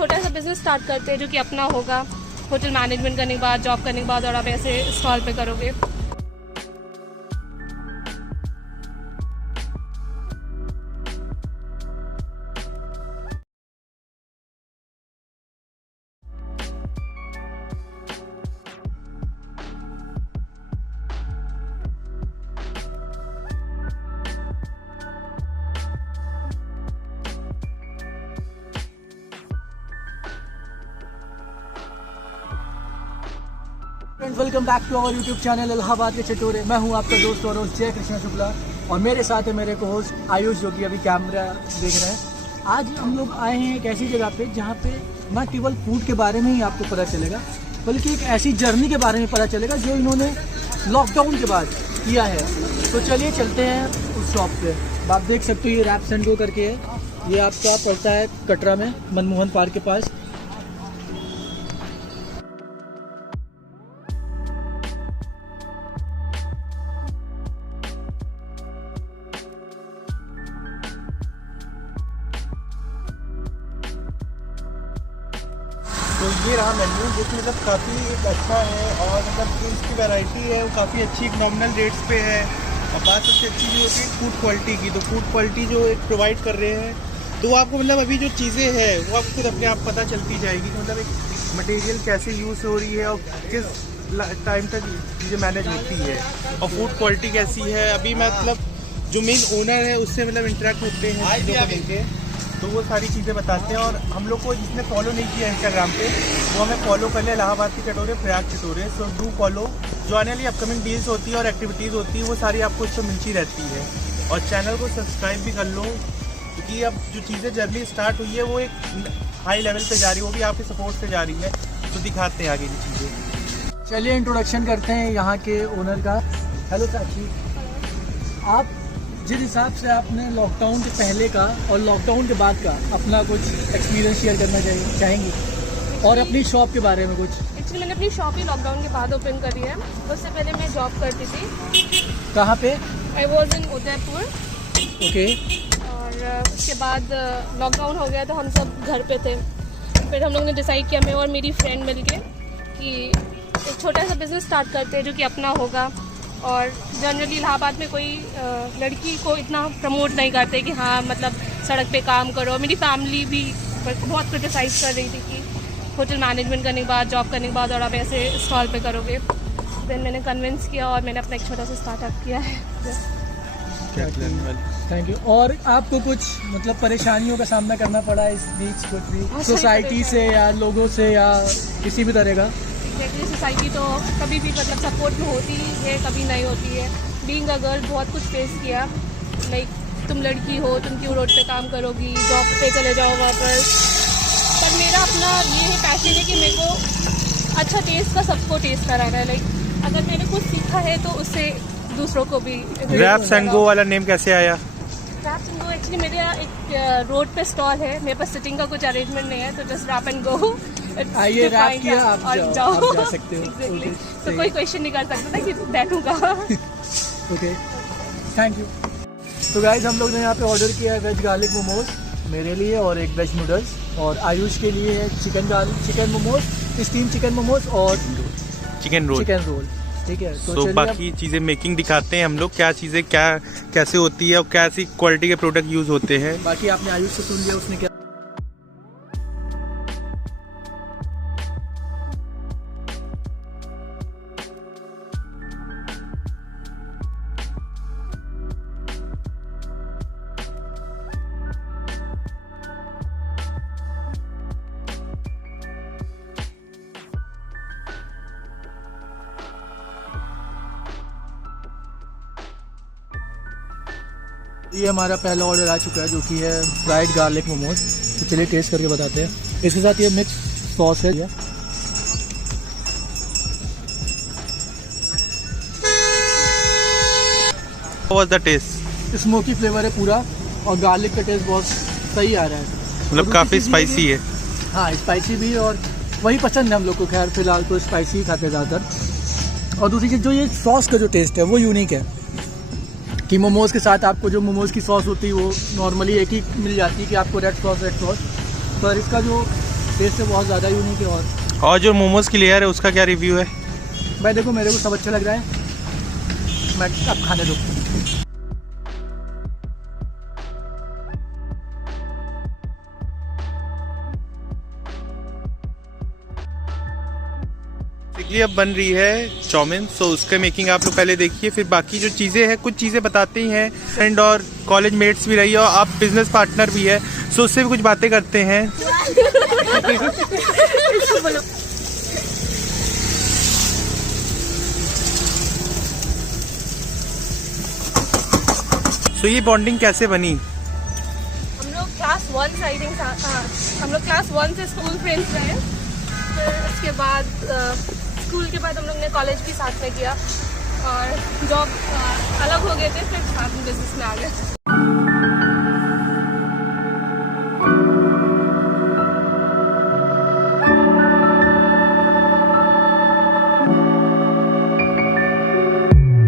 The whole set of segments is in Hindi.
छोटा सा बिजनेस स्टार्ट करते हैं जो कि अपना होगा। होटल मैनेजमेंट करने के बाद, जॉब करने के बाद, और आप ऐसे स्टॉल पे करोगे। Friends, welcome back to our YouTube channel Allahabad के चटोरे। मैं हूं आपका दोस्त और होस्ट जय कृष्णा शुक्ला, और मेरे साथ है मेरे को होस्ट आयुष, जो कि अभी कैमरा देख रहे हैं। आज हम लोग आए हैं एक ऐसी जगह पे जहां पे ना केवल फूड के बारे में ही आपको पता चलेगा, बल्कि एक ऐसी जर्नी के बारे में पता चलेगा जो इन्होंने लॉकडाउन के बाद किया है। तो चलिए चलते हैं उस शॉप पे। आप देख सकते हो ये रैप्स एंड गो करके है। ये आपका पड़ता है कटरा में, मनमोहन पार्क के पास। तो ये रहा मेन्यू, जो कि मतलब काफ़ी अच्छा है, और मतलब जो इसकी वैरायटी है वो काफ़ी अच्छी नॉमिनल रेट्स पे है। और बात सबसे अच्छी जो होती है फूड क्वालिटी की, तो फूड क्वालिटी जो एक प्रोवाइड कर रहे हैं, तो आपको मतलब अभी जो चीज़ें हैं वो आपको खुद अपने आप पता चलती जाएगी कि मतलब एक मटेरियल कैसे यूज़ हो रही है और किस टाइम तक चीज़ें मैनेज होती है, और फूड क्वालिटी कैसी है। अभी मतलब जो मेन ओनर है उससे मतलब इंटरेक्ट होते हैं चीज़ों को लेके, तो वो सारी चीज़ें बताते हैं। और हम लोग को जिसने फॉलो नहीं किया इंस्टाग्राम पे, वो हमें फॉलो कर ले, इलाहाबाद के चटोरे, प्रयाग चटोरे। So do follow. जो आने वाली अपकमिंग डील्स होती है और एक्टिविटीज़ होती है वो सारी आपको इससे मिलती रहती है। और चैनल को सब्सक्राइब भी कर लो, क्योंकि अब जो चीज़ें जर्नी स्टार्ट हुई है वो एक हाई लेवल पे जा रही है, वो भी आपके सपोर्ट से जा रही है। तो दिखाते हैं आगे की चीज़ें। चलिए इंट्रोडक्शन करते हैं यहाँ के ओनर का। हेलो साक्षी, आप जिस हिसाब से आपने लॉकडाउन के पहले का और लॉकडाउन के बाद का अपना कुछ एक्सपीरियंस शेयर करना चाहेंगी, और अपनी शॉप के बारे में कुछ। एक्चुअली मैंने अपनी शॉप ही लॉकडाउन के बाद ओपन करी है। उससे पहले मैं जॉब करती थी। कहाँ पे? I was in Udaipur. Okay. और उसके बाद लॉकडाउन हो गया तो हम सब घर पे थे। फिर हम लोग ने डिसाइड किया, मैं और मेरी फ्रेंड मिलके, कि एक छोटा सा बिजनेस स्टार्ट करते हैं जो कि अपना होगा। और जनरली इलाहाबाद में कोई लड़की को इतना प्रमोट नहीं करते कि हाँ मतलब सड़क पे काम करो। मेरी फैमिली भी बहुत क्रिटिसाइज़ कर रही थी कि होटल मैनेजमेंट करने के बाद, जॉब करने के बाद, और आप ऐसे स्टॉल पे करोगे। देन मैंने कन्विंस किया और मैंने अपना एक छोटा सा स्टार्टअप किया है। Thank you. और आपको कुछ मतलब परेशानियों का सामना करना पड़ा इस बीच, कुछ भी सोसाइटी से या लोगों से या किसी भी तरह का? सोसाइटी तो कभी भी मतलब सपोर्ट में होती है, कभी नहीं होती है। बीइंग अ गर्ल बहुत कुछ फेस किया, लाइक तुम लड़की हो, तुम क्यों रोड पे काम करोगी, जॉब पे चले जाओ वापस। पर मेरा अपना ये है पैशन है कि मेरे को अच्छा टेस्ट का सबको टेस्ट कराना है। लाइक अगर मैंने कुछ सीखा है तो उससे दूसरों को भी। रैप्स एंड गो वाला नेम कैसे आया? रैप्स एंड गो एक्चुअली मेरे एक रोड पे स्टॉल है, मेरे पास सिटिंग का कुछ अरेंजमेंट नहीं है, तो जस्ट रैप एंड गो। आइए रैप किया, आप जाओ, आप जा सकते हो। Exactly. तो कोई क्वेश्चन नहीं कर सकता था कि बैठूं कहाँ। Okay, thank you. तो गाइज हम लोग ने यहाँ पे ऑर्डर किया है वेज गार्लिक मोमोज मेरे लिए, और एक वेज नूडल्स, और आयुष के लिए है chicken momos, steam chicken momos और चिकन रोल। ठीक है। तो बाकी चीज़ें मेकिंग दिखाते हैं हम लोग, क्या चीज़ें क्या कैसे होती है और कैसी क्वालिटी के प्रोडक्ट यूज़ होते हैं। बाकी आपने आयुष से सुन लिया उसने क्या। ये हमारा पहला ऑर्डर आ चुका है, जो कि है फ्राइड गार्लिक मोमोज। तो चलिए टेस्ट करके बताते हैं। इसके साथ ये मिक्स सॉस है। How was the taste? Smoky flavour है पूरा, और गार्लिक का टेस्ट बहुत सही आ रहा है। मतलब काफ़ी स्पाइसी है। हाँ, स्पाइसी भी, और वही पसंद है हम लोग को। खैर फिलहाल तो स्पाइसी ही खाते हैं ज़्यादातर। और दूसरी चीज़, जो ये सॉस का जो टेस्ट है वो यूनिक है, कि मोमोज़ के साथ आपको जो मोमोज़ की सॉस होती है वो नॉर्मली एक ही मिल जाती है, कि आपको रेड सॉस, पर इसका जो टेस्ट से बहुत ज़्यादा यूनिक है। और जो मोमोज की लेयर है उसका क्या रिव्यू है? मैं देखो मेरे को सब अच्छा लग रहा है, मैं अब खाने दो। बेसिकली अब बन रही है चाउमीन, सो उसका मेकिंग आप लोग पहले देखिए, फिर बाकी जो चीज़ें हैं कुछ चीज़ें बताते ही हैं। फ्रेंड और कॉलेज मेट्स भी रही है और आप बिजनेस पार्टनर भी है, सो उससे भी कुछ बातें करते हैं। सो ये बॉन्डिंग कैसे बनी? हम लोग क्लास 1 से आई थिंक हम लोग क्लास 1 से स्कूल फ्रेंड्स रहे। फिर उसके बाद स्कूल के बाद हम लोग ने कॉलेज भी साथ में किया और जॉब अलग हो गए थे, फिर साथ में बिजनेस में आ गए।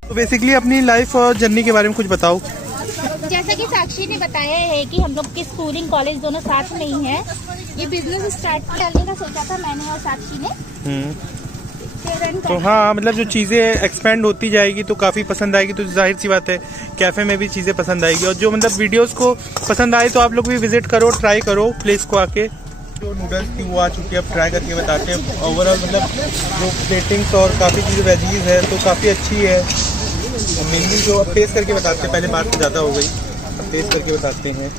तो बेसिकली अपनी लाइफ और जर्नी के बारे में कुछ बताओ। जैसा कि साक्षी ने बताया है कि हम लोग की स्कूलिंग कॉलेज दोनों साथ में ही है। ये बिजनेस स्टार्ट करने का सोचा था मैंने और साक्षी ने। तो हाँ, मतलब जो चीज़ें एक्सपेंड होती जाएगी तो काफ़ी पसंद आएगी, तो जाहिर सी बात है कैफ़े में भी चीज़ें पसंद आएगी। और जो मतलब वीडियोस को पसंद आए तो आप लोग भी विजिट करो, ट्राई करो प्लेस को आके। जो नूडल्स थी वो आ चुकी है, अब ट्राई करके बताते हैं। ओवरऑल मतलब जो प्लेटिंग्स और काफ़ी चीज़ें वेजीज है तो काफ़ी अच्छी है। मेनली जो अब टेस्ट करके बताते हैं, पहले बात ज़्यादा हो गई, अब टेस्ट करके बताते हैं।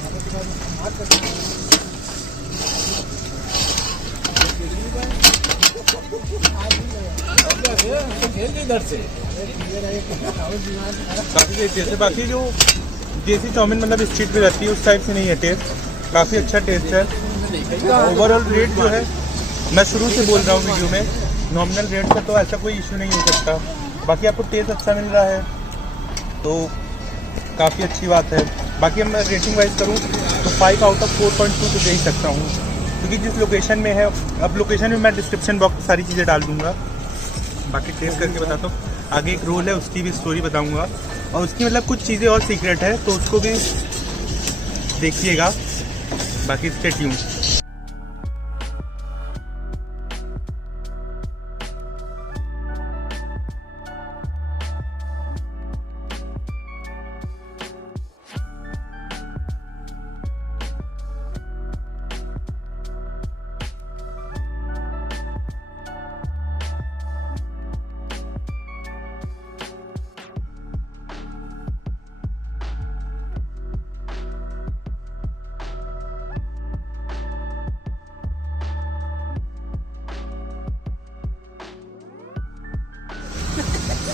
काफ़ी टेस्ट है। बाकी जो देसी चाउमीन मतलब स्ट्रीट पे रहती है उस टाइप से नहीं है टेस्ट, काफ़ी अच्छा टेस्ट है। ओवरऑल रेट जो है मैं शुरू से बोल रहा हूँ वीडियो में, नॉमिनल रेट का तो ऐसा कोई इशू नहीं हो सकता। बाकी आपको टेस्ट अच्छा मिल रहा है तो काफ़ी अच्छी बात है। बाकी मैं रेटिंग वाइज करूँ तो 5 आउट ऑफ 4.2 तो दे ही सकता हूँ, क्योंकि जिस लोकेशन में है, अब लोकेशन में मैं डिस्क्रिप्शन बॉक्स में सारी चीज़ें डाल दूँगा। बाकी टेस्ट करके बताता हूँ। आगे एक रोल है उसकी भी स्टोरी बताऊँगा, और उसकी मतलब कुछ चीज़ें और सीक्रेट है तो उसको भी देखिएगा। बाकी स्टे ट्यून्ड।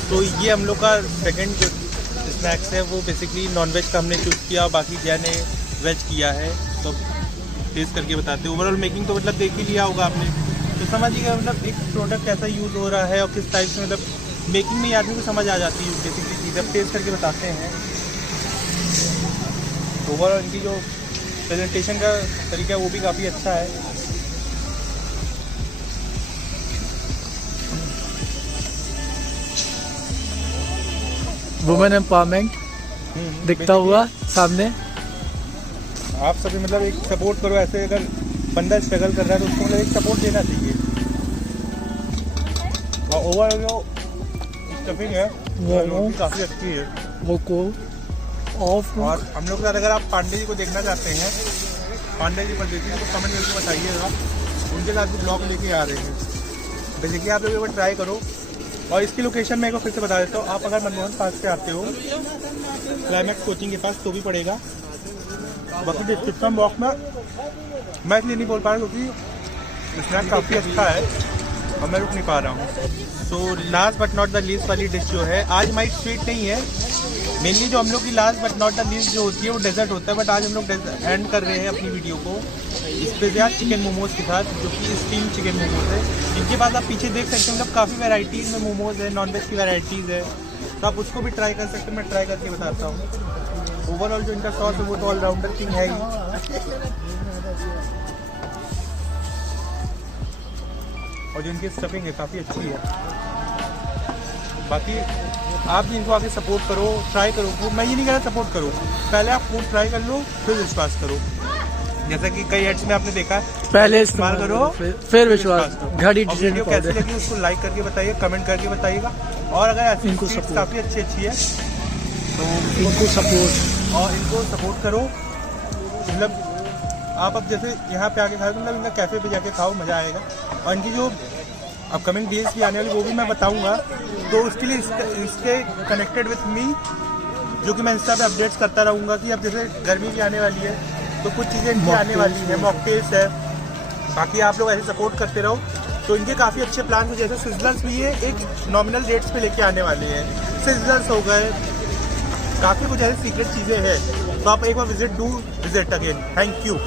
तो ये हम लोग का सेकंड जो स्नैक्स है वो बेसिकली नॉनवेज का हमने चूज़ किया, बाकी जय ने वेज किया है। तो टेस्ट करके बताते हैं। ओवरऑल मेकिंग तो मतलब देख ही लिया होगा आपने, तो समझिएगा मतलब एक प्रोडक्ट कैसा यूज़ हो रहा है और किस टाइप से, मतलब मेकिंग में आदमी को समझ आ जाती है बेसिकली चीज़। अब टेस्ट करके बताते हैं। ओवरऑल इनकी जो प्रेजेंटेशन का तरीका है वो भी काफ़ी अच्छा है। वुमेन एम्पावरमेंट दिखता हुआ सामने। आप सभी मतलब एक सपोर्ट करो, ऐसे अगर बंदा स्ट्रगल कर रहा है तो उसको मतलब एक सपोर्ट देना चाहिए। और ओवरऑल जो स्टफिंग है वो काफ़ी अच्छी है। वो को ऑफ और हम लोग के साथ अगर आप पांडे जी को देखना चाहते हैं, पांडे जी परदेसी को कमेंट करके बताइएगा, उनके साथ भी ब्लॉग लेके आ रहे हैं। बेसिकली आप लोग एक बार ट्राई करो। और इसकी लोकेशन मैं एक बार फिर से बता देता हूँ। आप अगर मनमोहन पार्क से आते हो क्लाइमैक्स कोचिंग के पास तो भी पड़ेगा। बाकी डिस्क्रिप्शन बॉक्स में मैं इसलिए नहीं बोल पा रहा क्योंकि स्नैक काफ़ी अच्छा है और मैं रुक नहीं पा रहा हूँ। So last but not the least वाली डिश जो है, आज हमारी स्वीट नहीं है। मेनली जो हम लोग की last but not the least जो होती है वो डेजर्ट होता है, बट आज हम लोग एंड कर रहे हैं अपनी वीडियो को स्पेशल चिकन मोमोज के साथ, जो कि स्टीम चिकन मोमोज है। इनके बाद आप पीछे देख सकते हैं मतलब काफ़ी वैरायटीज़ में मोमोज है, नॉनवेज की वैरायटीज़ है, तो आप उसको भी ट्राई कर सकते हैं। मैं ट्राई करके बताता हूँ। ओवरऑल जो इनका सॉस है वो तो ऑलराउंडर किंग है ही। और जो इनकी स्टफिंग है काफ़ी अच्छी है। बाकी आप भी इनको आगे सपोर्ट करो, ट्राई करो। मैं ये नहीं कह रहा सपोर्ट करो, पहले आप फूड ट्राई कर लो फिर विश्वास करो। जैसा कि कई एड्स में आपने देखा, पहले इस्तेमाल करो फिर विश्वास। करो। घड़ी और डिजाइन वीडियो कैसी लगी उसको लाइक करके बताइए, कमेंट करके बताइएगा। और अगर ऐसी इनको स्ट्रीट्स support। काफ़ी अच्छी है तो इनको सपोर्ट। और इनको सपोर्ट करो। मतलब आप अब जैसे यहाँ पे आके खाओ, मतलब इनका कैफ़े पे जाके खाओ, मज़ा आएगा। और इनकी जो अपकमिंग डील्स भी आने वाली वो भी मैं बताऊँगा, तो उसके लिए इसके कनेक्टेड विथ मी, जो कि मैं इंस्टा पे अपडेट्स करता रहूँगा कि अब जैसे गर्मी भी आने वाली है तो कुछ चीज़ें इनकी आने वाली हैं, मॉकटेल्स है। बाकी आप लोग ऐसे सपोर्ट करते रहो। तो इनके काफ़ी अच्छे प्लान हो, जैसे सिजलर्स भी ये एक नॉमिनल रेट्स पे लेके आने वाले हैं। सिजलर्स हो गए, काफ़ी कुछ ऐसी सीक्रेट चीज़ें हैं। तो आप एक बार विजिट अगेन। Thank you.